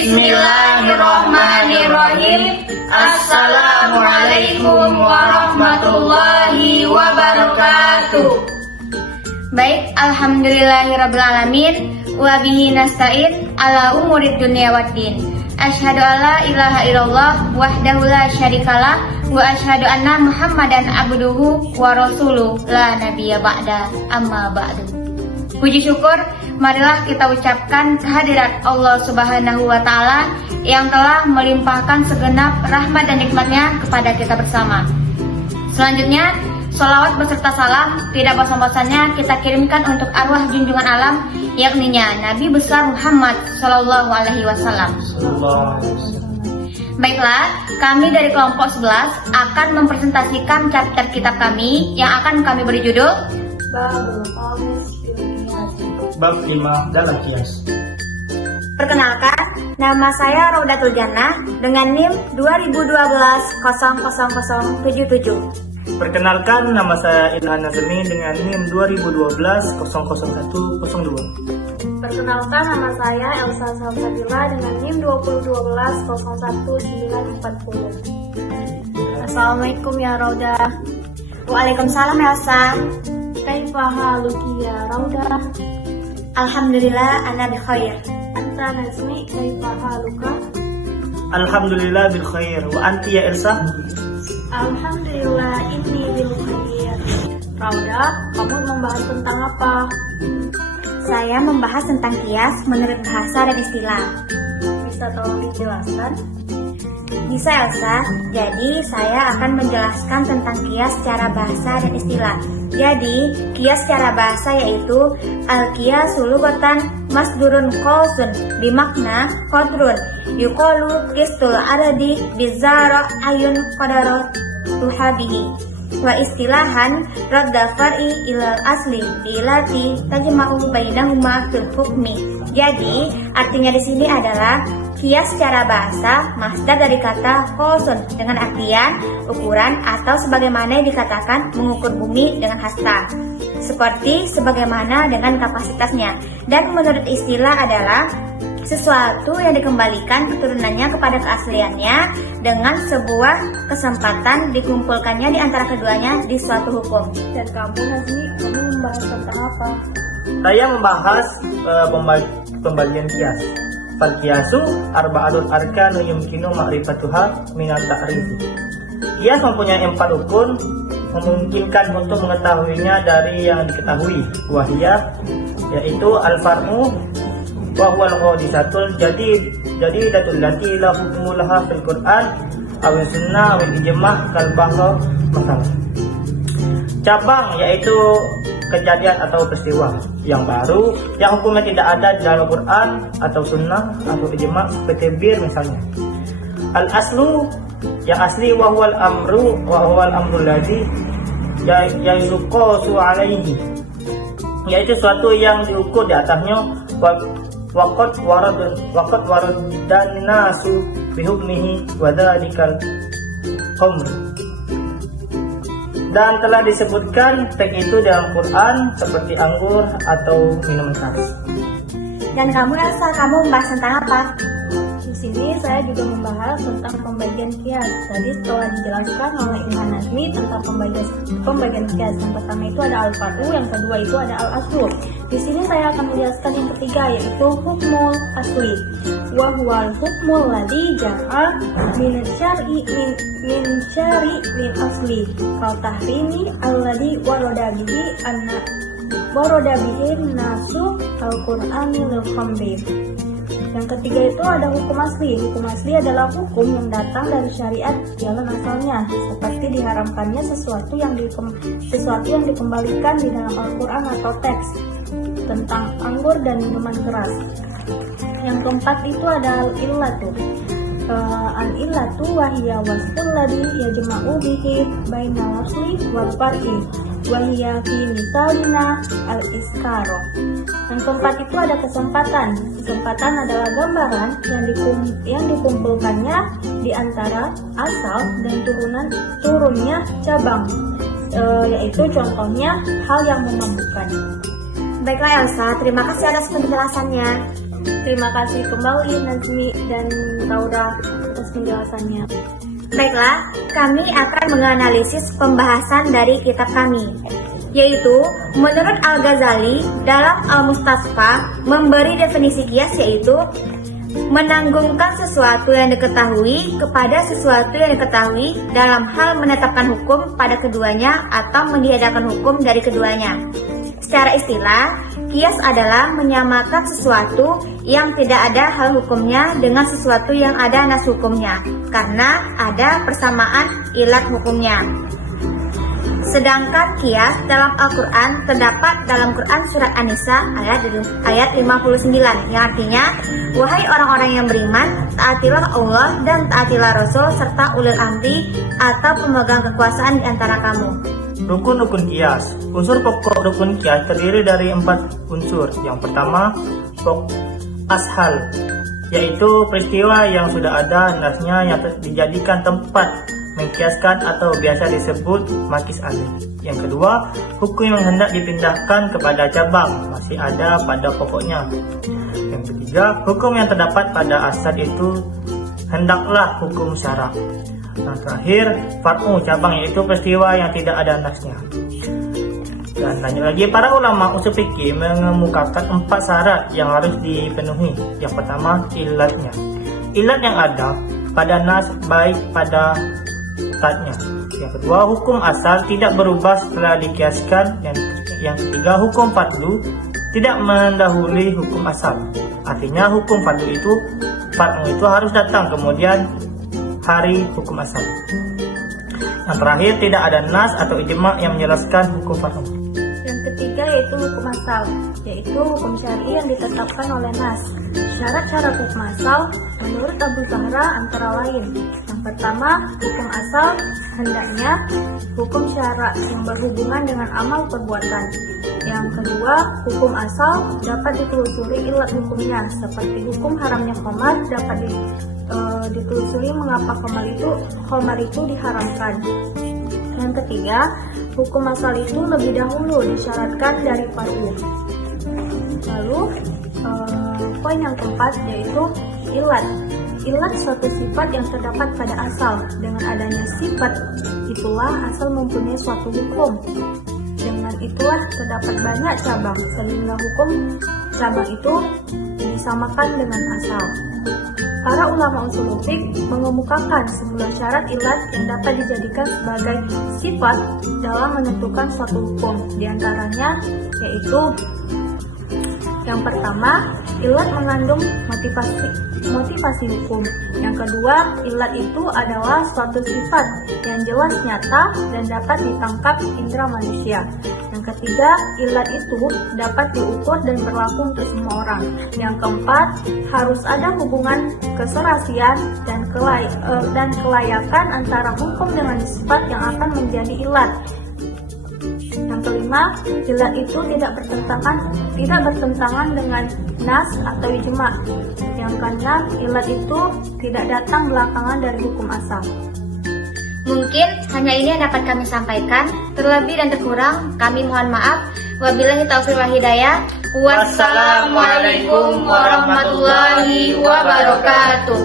Bismillahirrahmanirrahim. Assalamualaikum warahmatullahi wabarakatuh. Baik, alhamdulillahirrabbilalamin. Wa bihi nasta'in ala umurid dunya waddin. Asyhadu alla ilaha illallah wahdahu la syarikalah wa asyhadu anna Muhammadan abduhu wa rasuluh la nabiyya ba'da, amma ba'du. Puji syukur marilah kita ucapkan kehadirat Allah Subhanahu wa taala yang telah melimpahkan segenap rahmat dan nikmatnya kepada kita bersama. Selanjutnya, sholawat beserta salam tidak bosan-bosannya kita kirimkan untuk arwah junjungan alam, yakninya Nabi besar Muhammad Sallallahu Alaihi Wasallam. Baiklah, kami dari kelompok 11 akan mempresentasikan chapter kitab kami yang akan kami beri judul Bab 5 dalam kias. Perkenalkan, nama saya Raudatul Jannah dengan NIM 2012-0077. Perkenalkan, nama saya Ilhan Nazmi dengan NIM 2012-00102. Perkenalkan, nama saya Elsa Salsabila dengan NIM 2012-01940. Assalamualaikum ya Rauda. Waalaikumsalam Elsa. Kaifa haluki ya Rauda? Alhamdulillah ana bi khair. Anta Nazmi, kaifa haluka? Alhamdulillah bil khair. Wa anti ya Elsa? Alhamdulillah inni bil khair. Rauda, kamu membahas tentang apa? Saya membahas tentang kias menurut bahasa dan istilah. Bisa tolong dijelaskan? Bisa Elsa, jadi saya akan menjelaskan tentang kias secara bahasa dan istilah. Jadi, kias secara bahasa yaitu al-qiyasu lughatan masdurun qausun bimakna qadrun yuqalu qistul aradi bizara ayun qadarat tuhabihi wa istilahan radda far'i ilal asli bilati tajma'u bainahuma fil hukmi. Jadi, artinya di sini adalah kias secara bahasa masdar dari kata qausun dengan artian ukuran atau sebagaimana yang dikatakan mengukur bumi dengan hasta, seperti sebagaimana dengan kapasitasnya. Dan menurut istilah adalah sesuatu yang dikembalikan keturunannya kepada keasliannya dengan sebuah kesempatan dikumpulkannya di antara keduanya di suatu hukum. Dan kamu Nazmi, kamu membahas tentang apa? Saya membahas pembagian kias. Fal kiasu arba'atun arkanu yumkinu ma'rifatuha minat ta'rifi. Kias mempunyai 4 rukun memungkinkan untuk mengetahuinya dari yang diketahui. Wahiyah, yaitu al-far'u wa huwa al-qadisatul jadidatul lati la hukmu laha fil Qur'an aw sunnah aw ijma' kal bahra masalah. Cabang yaitu kejadian atau peristiwa yang baru yang hukumnya tidak ada di dalam Quran atau sunnah atau ijma' seperti bir misalnya. Al-aslu yang asli wa huwal amru ladzi yuqasu alaihi, yaitu suatu yang diukur di atasnya. Waqad waradan nasu bihukmihi wa dzalikal khamr. Dan telah disebutkan teks itu dalam Quran seperti anggur atau minuman keras. Dan kamu Elsa, kamu membahas tentang apa? Di sini saya juga membahas tentang pembagian kias. Tadi telah dijelaskan oleh Ilhan Nazmi tentang pembagian kias. Yang pertama itu ada al-far'u, yang kedua itu ada al-aslu. Di sini saya akan menjelaskan yang ketiga, yaitu hukmul asli. Wa huwal hukmul ladzi ja'a min syar'i min asli. Kal tahrimi alladzi warada bihi nasu al-Qur'ani lil khamri. Yang ketiga itu ada hukum asli. Hukum asli adalah hukum yang datang dari syariat jalan asalnya, seperti diharamkannya sesuatu yang dikembalikan di dalam Al-Quran atau teks tentang anggur dan minuman keras. Yang keempat itu ada al-illatu. Al-illatu wahiya wasful ladzi yajma'u bihi bainal asli wal far'i wahiya fi misalina al-iskaro. Yang keempat itu ada kesempatan. Kesempatan adalah gambaran yang dikumpulkannya di antara asal dan turunnya cabang, yaitu contohnya hal yang memabukkan. Baiklah Elsa, terima kasih atas penjelasannya. Terima kasih kembali Nazmi dan Laura atas penjelasannya. Baiklah, kami akan menganalisis pembahasan dari kitab kami, yaitu menurut Al-Ghazali dalam Al-Mustasfa memberi definisi kias yaitu menanggungkan sesuatu yang diketahui kepada sesuatu yang diketahui dalam hal menetapkan hukum pada keduanya atau meniadakan hukum dari keduanya. Secara istilah, kias adalah menyamakan sesuatu yang tidak ada hal hukumnya dengan sesuatu yang ada nas hukumnya, karena ada persamaan ilat hukumnya. Sedangkan kias dalam Al-Quran terdapat dalam Quran Surat An-Nisa ayat 59 yang artinya, wahai orang-orang yang beriman, taatilah Allah dan taatilah Rasul serta ulil amri atau pemegang kekuasaan di antara kamu. Rukun-rukun kias. Unsur pokok rukun kias terdiri dari 4 unsur. Yang pertama, ashal, yaitu peristiwa yang sudah ada nasnya yang dijadikan tempat mengkiaskan atau biasa disebut makis alih. Yang kedua, hukum yang hendak dipindahkan kepada cabang masih ada pada pokoknya. Yang ketiga, hukum yang terdapat pada asal itu hendaklah hukum syarak. Yang terakhir, far'u cabang, yaitu peristiwa yang tidak ada nasnya. Dan lanjut lagi, para ulama usul fikih mengemukakan 4 syarat yang harus dipenuhi. Yang pertama, ilatnya. Ilat yang ada pada nas baik pada tatnya. Yang kedua, hukum asal tidak berubah setelah dikiaskan. Yang ketiga, hukum fardu tidak mendahului hukum asal. Artinya hukum fardu itu harus datang kemudian hari hukum asal. Yang terakhir, tidak ada nas atau ijma yang menjelaskan hukum fardu. Yang ketiga yaitu hukum asal, yaitu hukum syar'i yang ditetapkan oleh nas. Syarat-syarat hukum asal menurut Abu Zahra antara lain: yang pertama, hukum asal hendaknya hukum syarak yang berhubungan dengan amal perbuatan. Yang kedua, hukum asal dapat ditelusuri ilat hukumnya, seperti hukum haramnya khamar dapat ditelusuri mengapa khamar itu diharamkan. Yang ketiga, hukum asal itu lebih dahulu disyaratkan dari fardu. Lalu poin yang keempat yaitu ilat. Ilat suatu sifat yang terdapat pada asal. Dengan adanya sifat itulah asal mempunyai suatu hukum. Dengan itulah terdapat banyak cabang sehingga hukum cabang itu disamakan dengan asal. Para ulama usul fikih mengemukakan 9 syarat ilat yang dapat dijadikan sebagai sifat dalam menentukan suatu hukum. Di antaranya yaitu yang pertama, ilat mengandung motivasi hukum. Yang kedua, ilat itu adalah suatu sifat yang jelas nyata dan dapat ditangkap indera manusia. Yang ketiga, ilat itu dapat diukur dan berlaku untuk semua orang. Yang keempat, harus ada hubungan keserasian dan kelayakan antara hukum dengan sifat yang akan menjadi ilat. Yang kelima, ilat itu tidak bertentangan dengan nas atau ijma. Yang keenam, ilat itu tidak datang belakangan dari hukum asal. Mungkin hanya ini yang dapat kami sampaikan. Terlebih dan terkurang kami mohon maaf. Wabillahi taufiq wal hidayah. Wassalamualaikum warahmatullahi wabarakatuh.